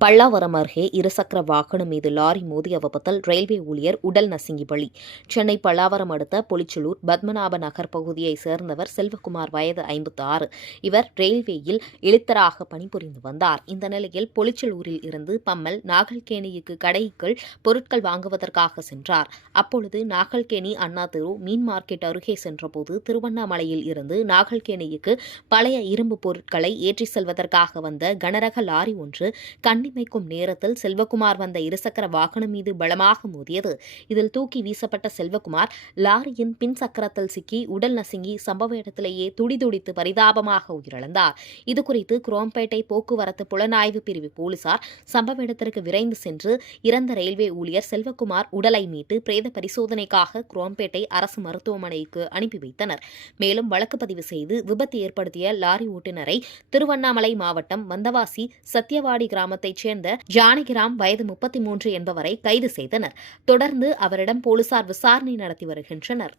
பல்லாவரம் அருகே இருசக்கர வாகனம் மீது லாரி மோதிய விபத்தில் ரயில்வே ஊழியர் உடல் நசுங்கி பலி. சென்னை பல்லாவரம் அடுத்த பொலிச்சலூர் பத்மநாப நகர் பகுதியைச் சேர்ந்தவர் செல்வகுமார், வயது 56. இவர் ரயில்வேயில் எழுத்தராக பணிபுரிந்து வந்தார். இந்த நிலையில் பொலிச்சலூரில் இருந்து பம்மல் நாகல்கேணிக்கு கடைக்குள் பொருட்கள் வாங்குவதற்காக சென்றார். அப்பொழுது நாகல்கேணி அண்ணா தெரு மீன் மார்க்கெட் அருகே சென்றபோது திருவண்ணாமலையில் இருந்து நாகல்கேணிக்கு பழைய இரும்பு பொருட்களை ஏற்றிச் செல்வதற்காக வந்த கனரக லாரி ஒன்று கண்ணிமைக்கும் நேரத்தில் செல்வகுமார் வந்த இருசக்கர வாகனம் மீது பலமாக மோதியது. இதில் தூக்கி வீசப்பட்ட செல்வகுமார் லாரியின் பின் சக்கரத்தில் சிக்கி உடல் நசுங்கி சம்பவ இடத்திலேயே துடிதுடித்து பரிதாபமாக உயிரிழந்தார். இதுகுறித்து குரோம்பேட்டை போக்குவரத்து புலனாய்வு பிரிவு போலீசார் சம்பவ இடத்திற்கு விரைந்து சென்று இறந்த ரயில்வே ஊழியர் செல்வகுமார் உடலை மீட்டு பிரேத பரிசோதனைக்காக குரோம்பேட்டை அரசு மருத்துவமனைக்கு அனுப்பி வைத்தனர். மேலும் வழக்கு பதிவு செய்து விபத்து ஏற்படுத்திய லாரி ஓட்டுநரை திருவண்ணாமலை மாவட்டம் வந்தவாசி சத்தியவாடி கிராமத்தைச் சேர்ந்த ஜானகிராம், வயது 33 என்பவரை கைது செய்தனர். தொடர்ந்து அவரிடம் போலீசார் விசாரணை நடத்தி வருகின்றனர்.